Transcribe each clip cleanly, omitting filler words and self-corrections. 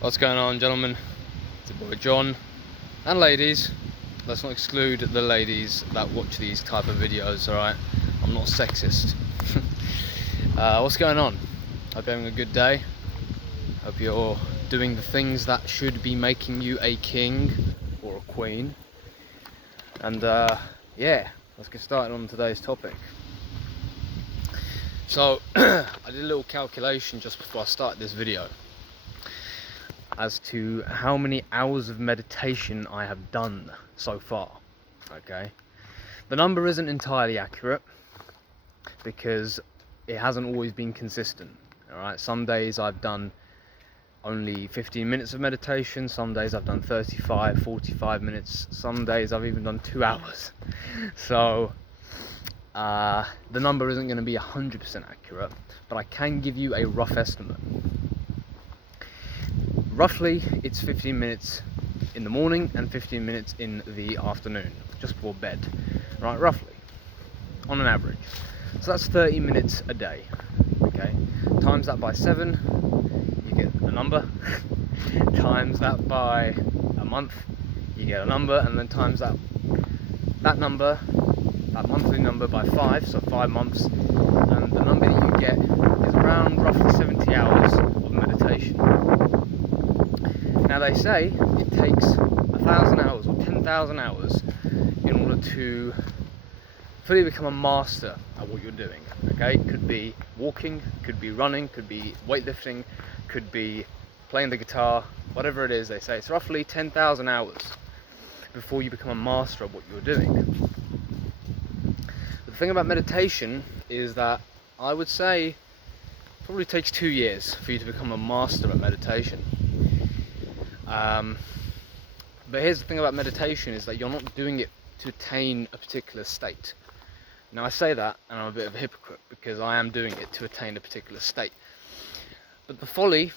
What's going on, gentlemen? It's your boy John, and ladies. Let's not exclude the ladies that watch these type of videos, alright? I'm not sexist. What's going on? Hope you're having a good day. Hope you're doing the things that should be making you a king or a queen. And yeah, let's get started on today's topic. So, I did a little calculation just before I started this video as to how many hours of meditation I have done so far. Okay, the number isn't entirely accurate because it hasn't always been consistent. All right, some days I've done only 15 minutes of meditation, some days I've done 35, 45 minutes, some days I've even done 2 hours. So the number isn't going to be 100% accurate, but I can give you a rough estimate. Roughly, it's 15 minutes in the morning and 15 minutes in the afternoon, just before bed, right? Roughly, on an average. So that's 30 minutes a day, okay? Times that by 7, you get a number. Times that by a month, you get a number, and then times that number, that monthly number by 5, so 5 months, and the number that you get is around roughly 70 hours of meditation. Now they say it takes 1,000 hours or 10,000 hours in order to fully become a master at what you're doing. Okay, it could be walking, could be running, could be weightlifting, could be playing the guitar, whatever it is. They say it's roughly 10,000 hours before you become a master of what you're doing. The thing about meditation is that I would say it probably takes 2 years for you to become a master at meditation. But here's the thing about meditation is that you're not doing it to attain a particular state. Now I say that and I'm a bit of a hypocrite because I am doing it to attain a particular state. But the folly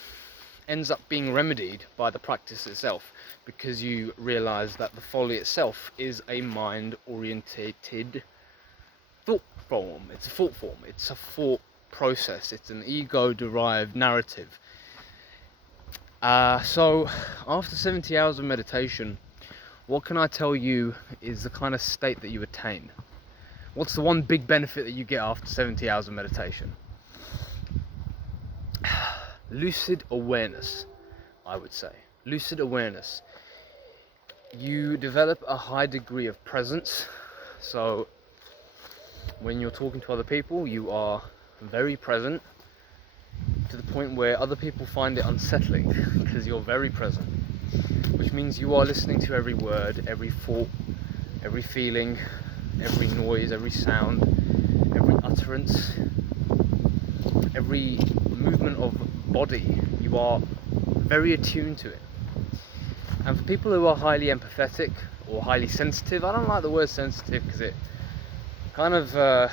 ends up being remedied by the practice itself, because you realize that the folly itself is a mind-orientated thought form. It's a thought form. It's a thought process. It's an ego-derived narrative. So after 70 hours of meditation, what can I tell you is the kind of state that you attain? What's the one big benefit that you get after 70 hours of meditation? Lucid awareness, I would say. Lucid awareness. You develop a high degree of presence. So when you're talking to other people, you are very present, to the point where other people find it unsettling because you're very present, which means you are listening to every word, every thought, every feeling, every noise, every sound, every utterance, every movement of body. You are very attuned to it. And for people who are highly empathetic or highly sensitive, I don't like the word sensitive because it kind of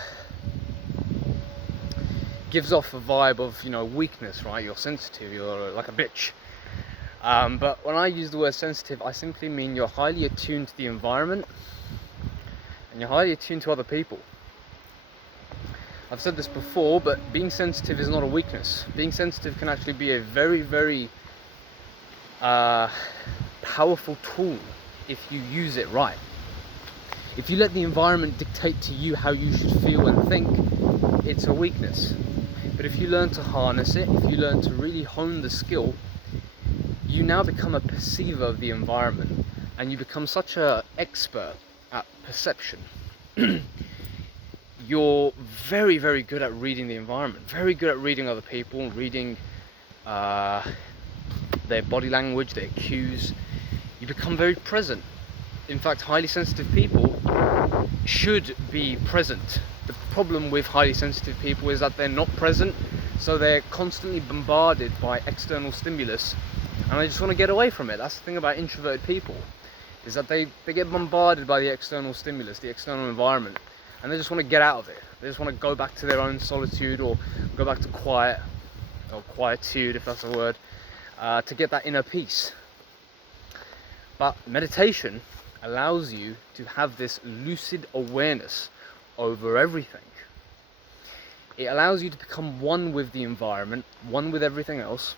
gives off a vibe of, weakness, right? You're sensitive, you're like a bitch. But when I use the word sensitive, I simply mean you're highly attuned to the environment and you're highly attuned to other people. I've said this before, but being sensitive is not a weakness. Being sensitive can actually be a very, very powerful tool if you use it right. If you let the environment dictate to you how you should feel and think, it's a weakness. But if you learn to harness it, if you learn to really hone the skill, you now become a perceiver of the environment, and you become such an expert at perception. You're very, very good at reading the environment, very good at reading other people, reading their body language, their cues. You become very present. In fact, highly sensitive people should be present. The problem with highly sensitive people is that they're not present, so they're constantly bombarded by external stimulus, and they just want to get away from it. That's the thing about introverted people, is that they get bombarded by the external stimulus, the external environment, and they just want to get out of it. They just want to go back to their own solitude, or go back to quiet, or quietude, if that's a word, to get that inner peace. But meditation allows you to have this lucid awareness over everything. It allows you to become one with the environment, one with everything else,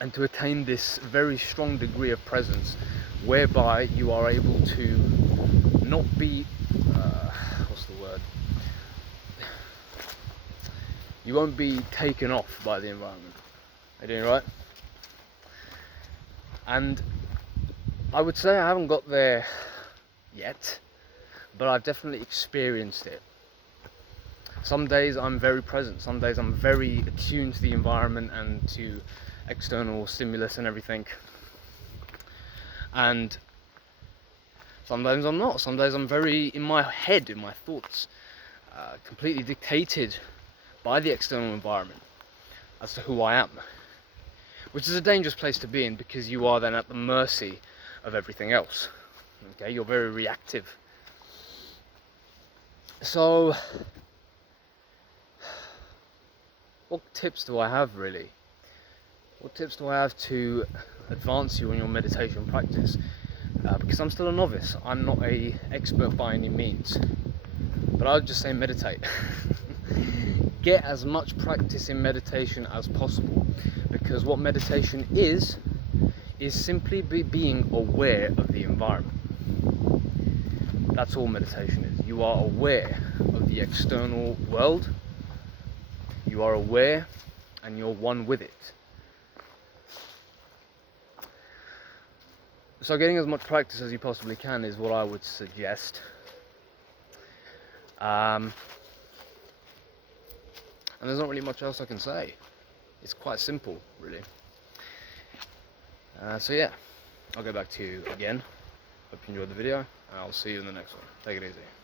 and to attain this very strong degree of presence whereby you are able to not be what's the word, you won't be taken off by the environment. Are you doing right? And I would say I haven't got there yet, but I've definitely experienced it. Some days I'm very present, some days I'm very attuned to the environment and to external stimulus and everything. And sometimes I'm not. Some days I'm very in my head, in my thoughts, completely dictated by the external environment as to who I am. Which is a dangerous place to be in, because you are then at the mercy of everything else. Okay, you're very reactive. So, what tips do I have really? What tips do I have to advance you on your meditation practice? Because I'm still a novice. I'm not an expert by any means. But I would just say meditate. Get as much practice in meditation as possible. Because what meditation is simply being aware of the environment. That's all meditation is. You are aware of the external world. You are aware and you're one with it. So getting as much practice as you possibly can is what I would suggest. And there's not really much else I can say. It's quite simple, really. So yeah, I'll go back to you again. Hope you enjoyed the video, and I'll see you in the next one. Take it easy.